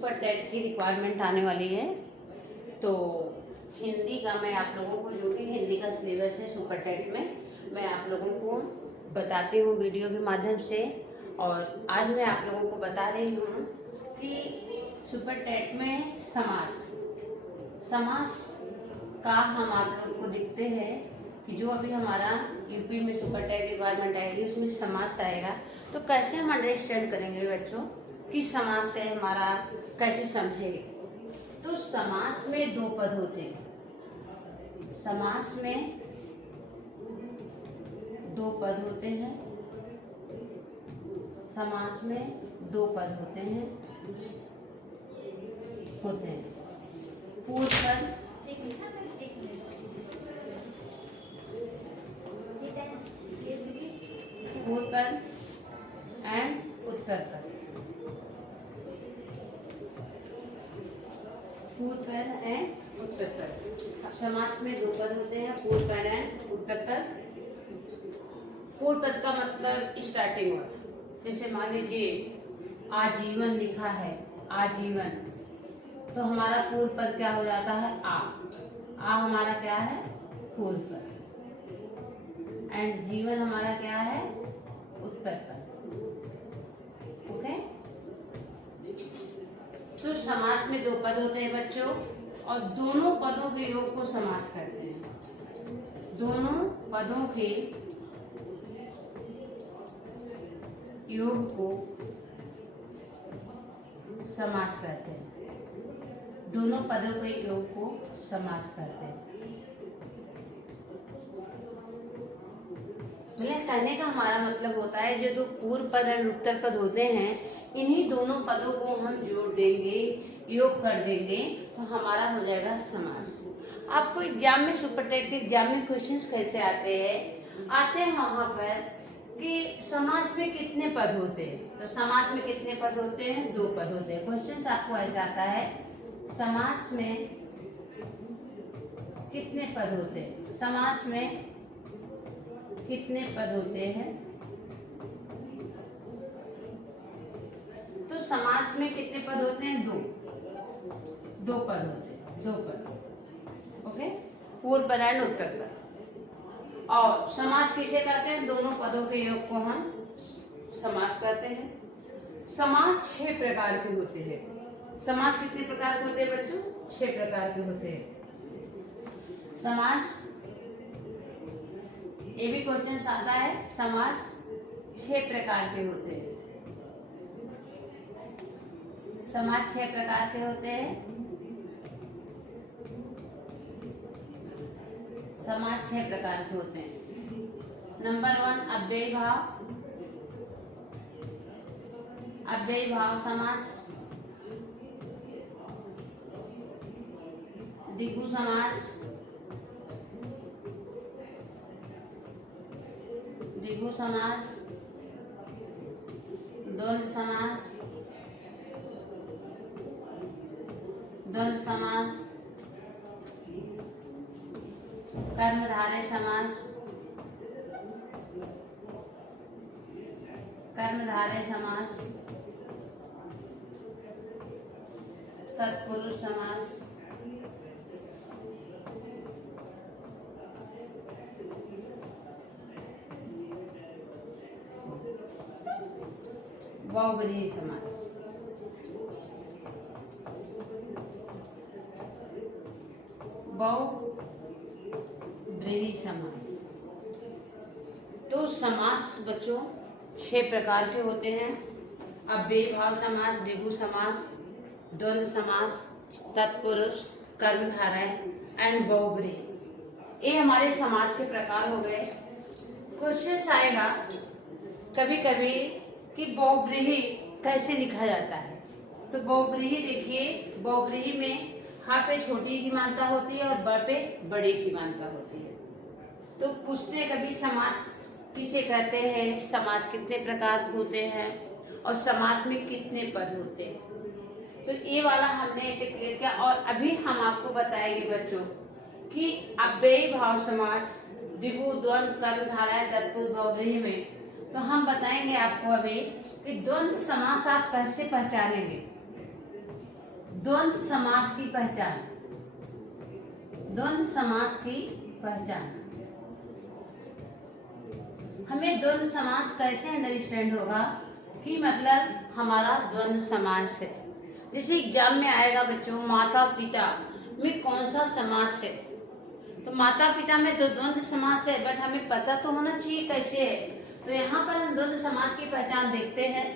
Super TET की requirement आने वाली है, तो हिंदी का मैं आप लोगों को, जो कि हिंदी का सिलेबस है सुपर टेट में, मैं आप लोगों को बताती हूँ वीडियो के माध्यम से। और आज मैं आप लोगों को बता रही हूँ कि सुपर टेट में समास का हम आप लोगों को दिखते हैं कि जो अभी हमारा यूपी में सुपर टेट रिक्वायरमेंट आएगी उसमें समास आएगा, तो कैसे हम अंडरस्टैंड करेंगे बच्चों कि समास से हमारा कैसे समझेंगे। तो समास में दो पद होते हैं, समास में दो पद होते हैं, समास में दो पद होते हैं पूर्व पद, पूर्व पद एंड उत्तर पद, पूर्व पद एंड उत्तर पद। अब समास में दो पद होते हैं, पूर्व पद एंड उत्तर पद। पूर्व पद का मतलब स्टार्टिंग वर्ड, जैसे मान लीजिए आजीवन लिखा है, आजीवन, तो हमारा पूर्व पद क्या हो जाता है आ हमारा क्या है पूर्व पद, एंड जीवन हमारा क्या है उत्तर पद। ओके, तो समास में दो पद होते हैं बच्चों, और दोनों पदों के योग को समास करते हैं, दोनों पदों के योग को समास करते हैं, दोनों पदों के योग को समास करते हैं। कहने का हमारा मतलब होता है जो दो पूर्व पद और उत्तर पद होते हैं, इन्हीं दोनों पदों को हम जोड़ देंगे, योग कर देंगे, तो हमारा हो जाएगा समास। आपको एग्जाम में, सुपर टेट के एग्जाम में क्वेश्चंस कैसे आते हैं वहां पर कि समास में कितने पद होते हैं, तो समास में कितने पद होते हैं, दो पद होते हैं। क्वेश्चंस आपको ऐसा आता है समास में कितने पद होते हैं, समास में कितने पद होते हैं, तो समास में कितने पद होते हैं, दो पद होते हैं, दो पद। ओके, पूर्व पद एंड उत्तर पद। और समास किसे करते हैं, दोनों पदों के योग को हम समास करते हैं। समास 6 प्रकार के होते हैं। समास कितने प्रकार के होते हैं बच्चों, 6 प्रकार के होते हैं समास। ये भी क्वेश्चन आता है, समास 6 प्रकार के होते हैं, समास 6 प्रकार के होते हैं, समास 6 प्रकार के होते हैं। नंबर 1 अव्ययी भाव, अव्ययी भाव समास, द्विगु समास, द्विगु समास, द्वंद्व समास, द्वंद्व समास, कर्मधारय समास, कर्मधारय समास, तत्पुरुष समास, बहुब्रीहि समास। बहुब्रीहि समास। तो समास बच्चों 6 प्रकार के होते हैं, अव्ययी भाव समास, द्विगु समास, द्वंद्व समास, तत्पुरुष, कर्मधारय एंड बहुब्रीहि। ये हमारे समास के प्रकार हो गए। क्वेश्चन आएगा कभी कभी कि बहुब्रीहि कैसे लिखा जाता है, तो बहुब्रीहि देखिए, बहुब्रीहि में हा पे छोटी की मात्रा होती है और ब पे बड़ी की मात्रा होती है। तो पूछते कभी समास किसे कहते हैं, समास कितने प्रकार के होते हैं और समास में कितने पद होते हैं, तो ये वाला हमने इसे क्लियर किया। और अभी हम आपको बताएंगे बच्चों कि अव्ययी भाव समास, द्विगु, द्वंद्व, कर्मधारय, तत्पुरुष, बहुब्रीहि में, तो हम बताएंगे आपको अभी कि द्वंद्व समास आप कैसे पहचानेंगे। द्वंद्व समास की पहचान। द्वंद्व समास की पहचान। हमें द्वंद्व समास कैसे अंडरस्टैंड होगा कि मतलब हमारा द्वंद्व समास है। जैसे एग्जाम में आएगा बच्चों, माता पिता में कौन सा समास है, तो माता पिता में तो द्वंद्व समास है, बट हमें पता तो होना चाहिए कैसे है। तो यहाँ पर हम द्वंद्व समास की पहचान देखते हैं।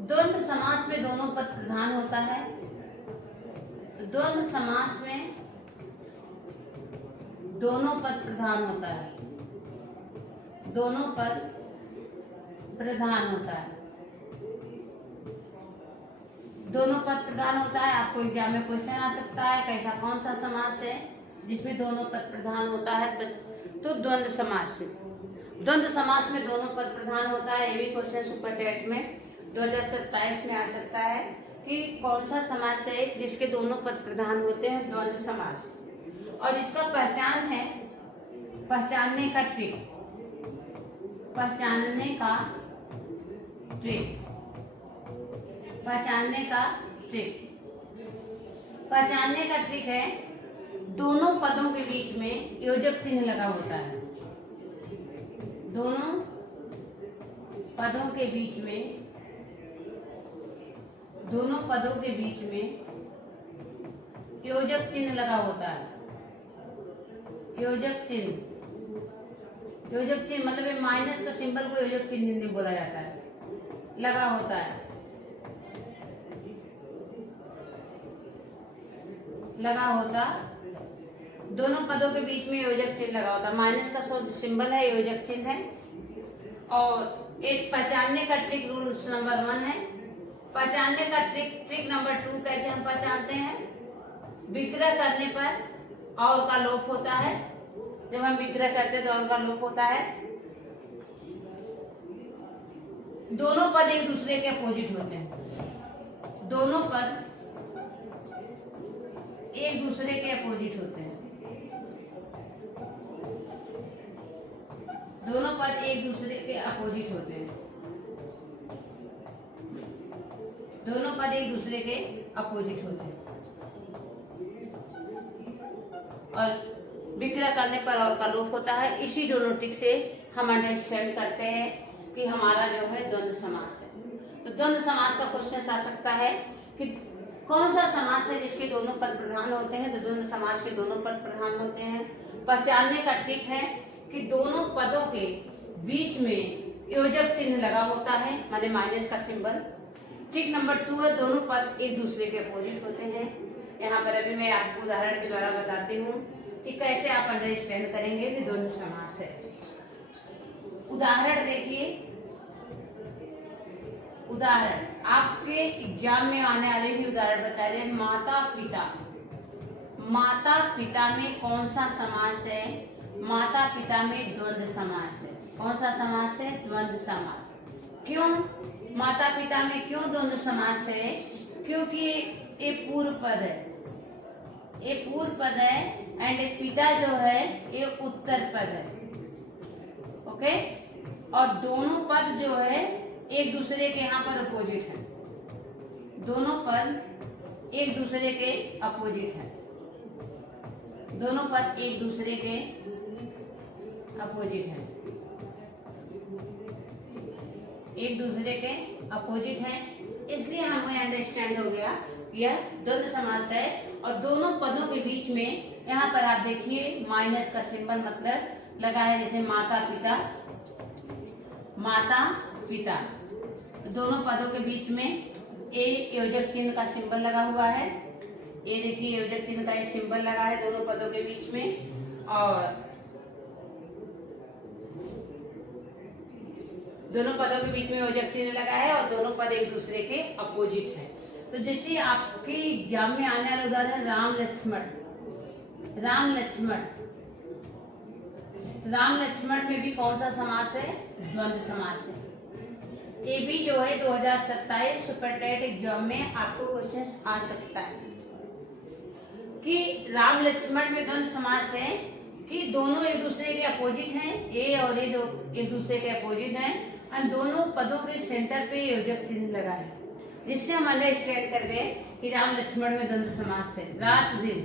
द्वंद्व समास में दोनों पद प्रधान होता है। द्वंद्व समास में दोनों पद प्रधान होता है। दोनों पद प्रधान होता है। दोनों पद प्रधान होता है। आपको एग्जाम में क्वेश्चन आ सकता है कैसा कौन सा समास है जिसमें दोनों पद प्रधान होता है, तो द्वंद्व समास में। द्वंद्व समास में दोनों पद प्रधान होता है। ये भी क्वेश्चन सुपर टेट में 2027 में आ सकता है कि कौन सा समास है जिसके दोनों पद प्रधान होते हैं, द्वंद्व समास। और इसका पहचान है, पहचानने का ट्रिक। पहचानने का ट्रिक। पहचानने का ट्रिक। पहचानने का ट्रिक है दोनों पदों के बीच में योजक चिन्ह लगा होता है। दोनों पदों के बीच में, दोनों पदों के बीच में योजक चिन्ह लगा होता है। योजक चिन्ह। योजक चिन्ह मतलब ये माइनस का सिंबल को योजक चिन्ह नहीं बोला जाता है, लगा होता है। लगा होता, दोनों पदों के बीच में योजक चिन्ह लगा होता है। माइनस का सिंबल है, योजक चिन्ह है। और एक पहचानने का ट्रिक रूल नंबर 1 है। पहचानने का ट्रिक नंबर 2 कैसे हम पहचानते हैं? विग्रह करने पर और का लोप होता है। जब हम विग्रह करते हैं तो और का लोप होता है। दोनों पद एक दूसरे के अपोजिट होते हैं। दोनों पद एक दूसरे के अपोजिट होते हैं। दोनों पद एक दूसरे के अपोजिट होते हैं। दोनों पद एक दूसरे के अपोजिट होते हैं। और विग्रह करने पर और का लोप होता है। इसी दोनों ट्रिक से हम अंडरस्टैंड करते हैं कि हमारा जो है द्वंद्व समास है। तो द्वंद्व समास का क्वेश्चन आ सकता है कि कौन सा समास है जिसके दोनों पद प्रधान होते हैं, तो द्वंद्व समास के दोनों पद प्रधान होते हैं। पहचानने का ट्रिक है कि दोनों पदों के बीच में योजक चिन्ह लगा होता है, माने माइनस का सिंबल। ट्रिक नंबर 2 है दोनों पद एक दूसरे के अपोजिट होते हैं। यहाँ पर अभी मैं आपको उदाहरण के द्वारा बताती हूँ कि कैसे आप अंडरस्टैंड करेंगे कि द्वंद्व समास है। उदाहरण देखिए। उदाहरण आपके एग्जाम में आने वाले भी उदाहरण बताए जाए। माता पिता। माता पिता में कौन सा समास है? माता पिता में द्वंद्व समास है। कौन सा समास है? द्वंद्व समास। क्यों माता पिता में क्यों द्वंद्व समास है? क्योंकि ये पूर्व पद है, ये पूर्व पद है, एंड एक पिता जो है ये उत्तर पद है। ओके, और दोनों पद जो है एक दूसरे के यहाँ पर अपोजिट है। दोनों पद एक दूसरे के अपोजिट है। दोनों पद एक दूसरे के अपोजिट है। एक दूसरे के अपोजिट है, इसलिए हमें अंडरस्टैंड हो गया यह द्वंद्व समास है। और दोनों पदों के बीच में यहाँ पर आप देखिए माइनस का सिंबल मतलब लगा है, जैसे माता पिता। माता पिता, तो दोनों पदों के बीच में ए योजक चिन्ह का सिंबल लगा हुआ है। ये देखिए योजक चिन्ह का ये सिंबल लगा है दोनों पदों के बीच में, और दोनों पदों के बीच में योजक चिन्ह लगा है और दोनों पद एक दूसरे के अपोजिट है। तो जैसे आपके एग्जाम में आने वाला उदाहरण राम लक्ष्मण। राम लक्ष्मण, राम लक्ष्मण में भी कौन सा समास है? द्वंद्व समास है। ये भी जो है 2027 सुपर टेट एग्जाम में आपको क्वेश्चन आ सकता है कि राम लक्ष्मण में द्वंद्व समास है कि दोनों एक दूसरे के अपोजिट हैं, ये और ये दो एक दूसरे के अपोजिट हैं, और दोनों पदों के सेंटर पे योजक चिन्ह लगा है। जिससे हम अंडरस्टैंड कर गए कि राम लक्ष्मण में द्वंद्व समास है। रात दिन,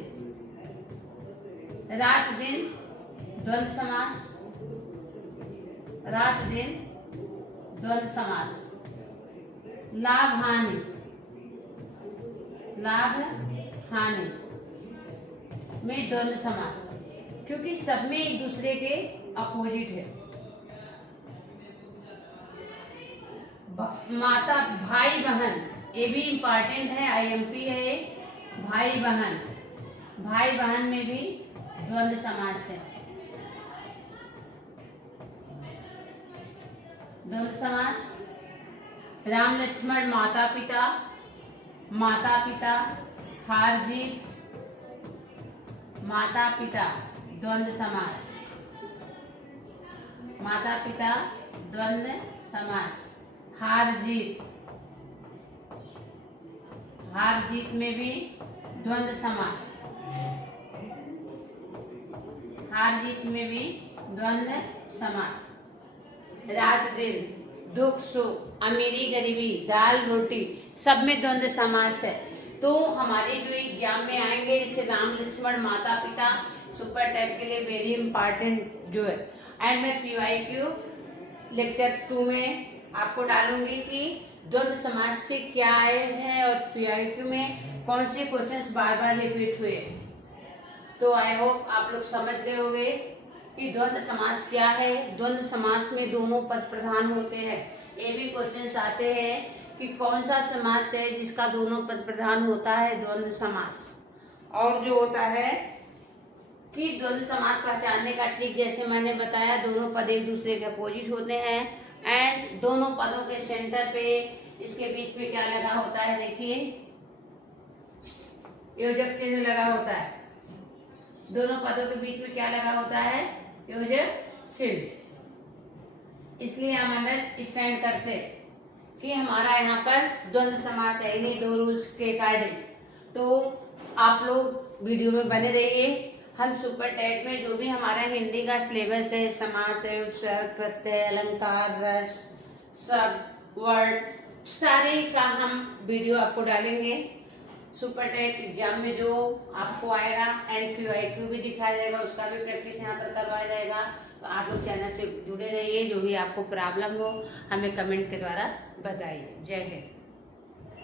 रात दिन द्वंद्व समास, रात दिन द्वंद्व समास। लाभ हानि, लाभ हानि में द्वंद्व समास, क्योंकि सब में एक दूसरे के अपोजिट है। माता, भाई बहन, ये भी इंपॉर्टेंट है, आईएमपी है। भाई बहन, भाई बहन में भी द्वंद्व समास है। द्वंद्व समास। राम लक्ष्मण, माता पिता, माता पिता, हार जीत, माता पिता द्वंद्व समास, माता पिता द्वंद्व समास। हार जीत, हार जीत में भी द्वंद्व समास, हार जीत में भी द्वंद्व समास। रात दिन, दुख सुख, अमीरी गरीबी, दाल रोटी, सब में द्वंद्व समास है। तो हमारे जो एग्जाम में आएंगे, जैसे राम लक्ष्मण माता पिता, सुपर टेट के लिए वेरी इंपॉर्टेंट जो है। एंड मैं PYQ लेक्चर 2 में आपको डालूंगी कि द्वंद्व समास से क्या आए हैं और PYQ में कौन से क्वेश्चंस बार बार रिपीट हुए। तो आई होप आप लोग समझ गए होंगे कि द्वंद्व समास क्या है। द्वंद्व समास में दोनों पद प्रधान होते हैं। ये भी क्वेश्चंस आते हैं कि कौन सा समास है जिसका दोनों पद प्रधान होता है, द्वंद्व समास। और जो होता है कि द्वंद्व समास पहचानने का ट्रिक, जैसे मैंने बताया, दोनों पद एक दूसरे के अपोजिट होते हैं एंड दोनों पदों के सेंटर पे इसके बीच में क्या लगा होता है, देखिए योजक चिन्ह लगा होता है। दोनों पदों के बीच में क्या लगा होता है, योजक चिन्ह। इसलिए हम अंडरस्टैंड करते कि हमारा यहाँ पर द्वंद्व समास है, इन्हीं दो रूल्स के अकॉर्डिंग। तो आप लोग वीडियो में बने रहिए। हम सुपर टेट में जो भी हमारा हिंदी का सिलेबस है, समास है, उपसर्ग, प्रत्यय, अलंकार, रस, शब्द, वर्ड, सारे का हम वीडियो आपको डालेंगे। सुपर टेट एग्जाम में जो आपको आएगा एंड PYQ भी दिखाया जाएगा, उसका भी प्रैक्टिस यहाँ पर करवाया जाएगा। तो आप लोग चैनल से जुड़े रहिए। जो भी आपको प्रॉब्लम हो हमें कमेंट के द्वारा बताइए। जय हिंद।